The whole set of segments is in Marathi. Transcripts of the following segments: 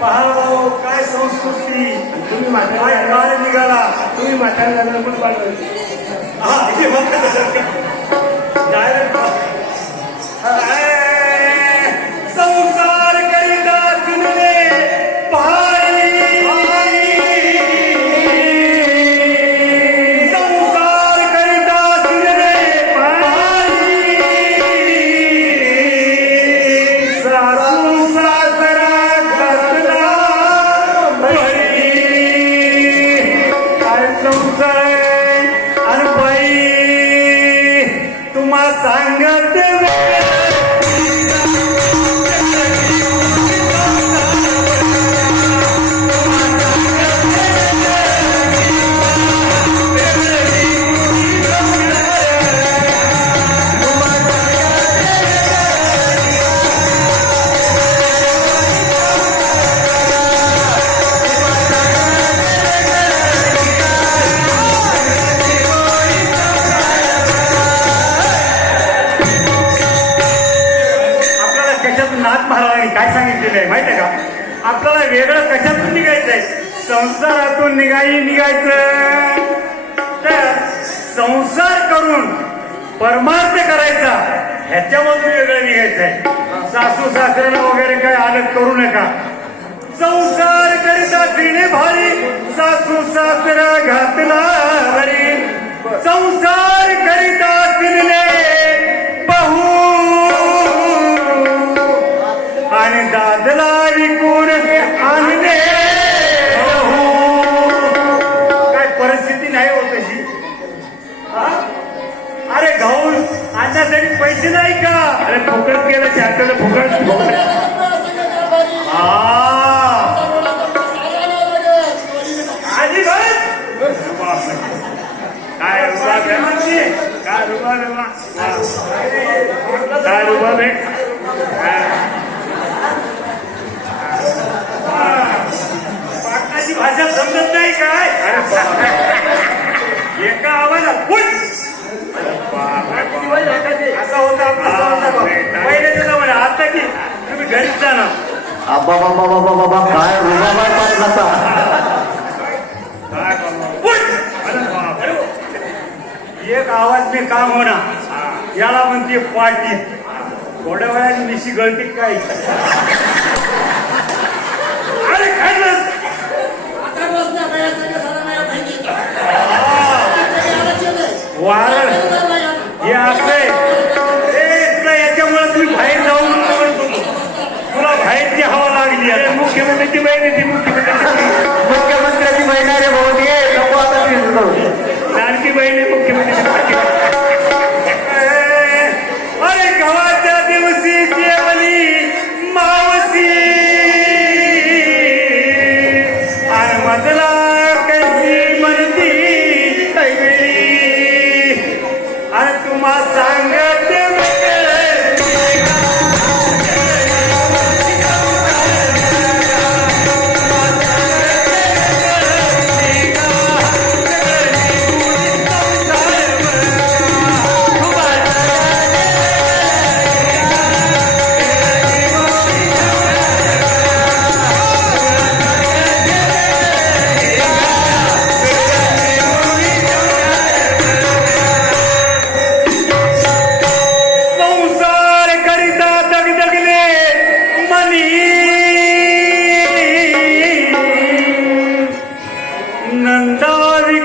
पहाडाव काय संस्कृती? तुम्ही माझ्या म्हातारा निघाला? तुम्ही माझ्या लागला पण पाठवलं हा हे संसारातून निघाई निघायचं. संसार करून परमार्थ करायचा ह्याच्यामधून वेगळं निघायचंय. सासू सासऱ्याला वगैरे काय आनंद करू नका. संसार करीता तिने भारी सासू सासरा घातला हरी संसार करीता करायचे आपल्याला फुकट काय रुबा काय रुबा रुबा काय रुबा बे पाटणाची भाषा समजत नाही काय? एका आवाजात असं होता आपला सांगता की तुम्ही घरीच जाणार आबा बाबा बाबा बाबा काय रुबाबा पाटलाचा काय बाबा. एक आवाज मी काम होणार याला म्हणते पाटी थोड्या वेळाने मिशी गळते काय? अरे खाल्लंस वारळ हे. असते मुख्यमंत्र्याची बहीण ती मुख्यमंत्र्याची. मुख्यमंत्र्याची बहीण आहे रे भाऊ नको आता. लाडकी बहीण आहे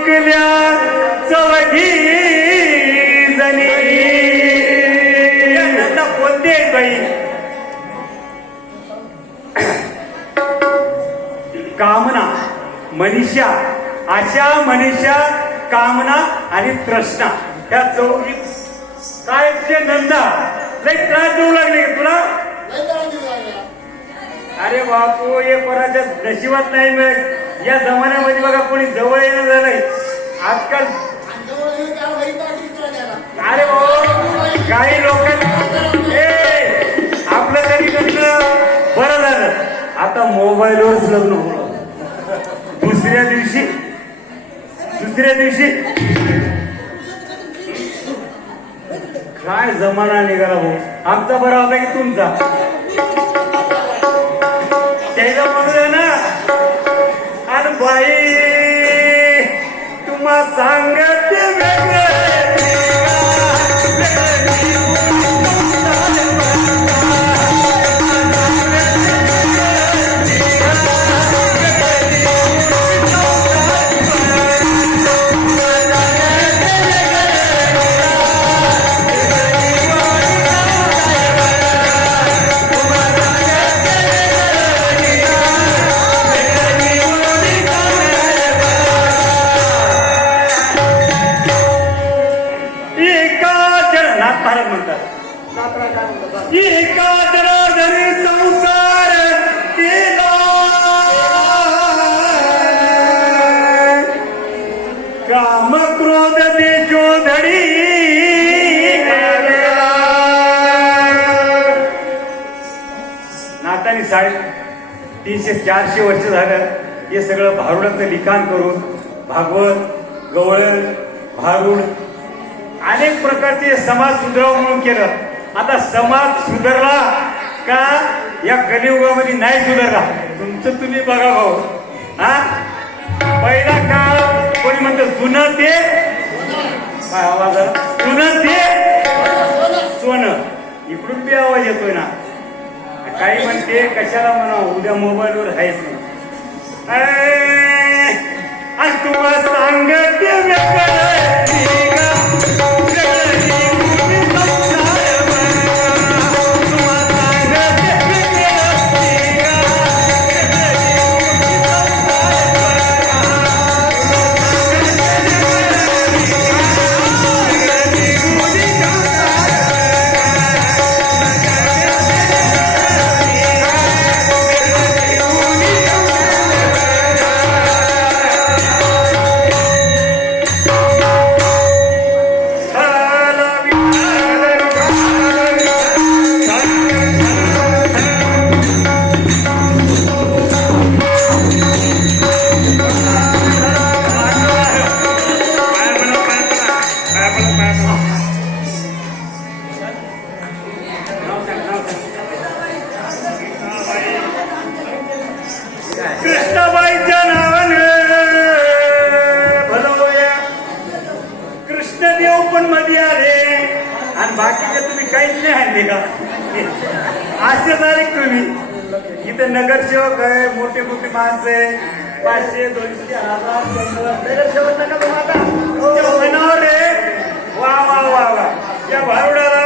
विकल्या जणी. या कोणते बाई? कामना मनीषा. अशा मनीषा कामना आणि तृष्णा. ह्या चौघी. काय ते नंदा? लई त्रास देऊ लागले तुला. अरे बापू हे कोणाच्या नशिबात नाही मिळत. या जमान्यामध्ये बघा कोणी जवळ येणं झालंय. आजकाल अरे भाऊ काही लोकांना आपलं तरी कसं बरं झालं. आता मोबाईलवरच लग्न होणं दुसऱ्या दिवशी दुसऱ्या दिवशी काय जमाना निघाला भाऊ? आमचा बरा होता की तुमचा? एका जनार्दनी संसार केला. काम क्रोध देशो धडी नातानी साडे तीनशे चारशे वर्ष झालं हे सगळं भारुडाचं लिखाण करून भागवत गवळण भारुड अनेक प्रकारचे समाज सुधारावं म्हणून केलं. आता समाज सुधारला का? या कलियुगामध्ये नाही सुधारला. तुमचं तुम्ही बघा भाऊ. हा? पहिला काळ कोणी म्हणतं जुनं ते काय आवाज जुनं ते सोनं. इकडून बी आवाज येतोय ना. काही म्हणते कशाला म्हणा उद्या मोबाईलवर आहेच नाही. ऐ, तुम्हाला सांगते असणार तुम्ही. इथे नगरसेवक आहे मोठे मोठे माणसं आहे. पाचशे दोनशे हजार नगरसेवक नका तुम्ही आता. वा वा वा वा. या भारुडाला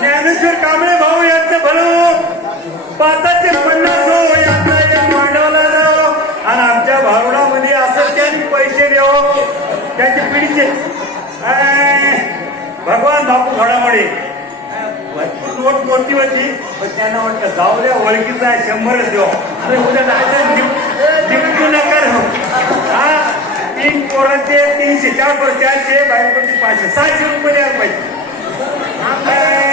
ज्ञानेश्वर कांबळे भाऊ यांचं भरू पाचशे पन्नास हो या मांडवला आणि आमच्या भारुडामध्ये असं त्यांनी पैसे देऊ त्यांच्या पिढीचे नोट कोणती होती. पण त्यांना वाटलं जाऊ द्या ओळखीचा आहे, शंभरच देऊ. अरे उद्या जायचं निपटू नका हा तीन पोरांचे तीनशे चार पोरं चारशे बायकोचे पाचशे सहाशे रुपये द्यायला पाहिजे.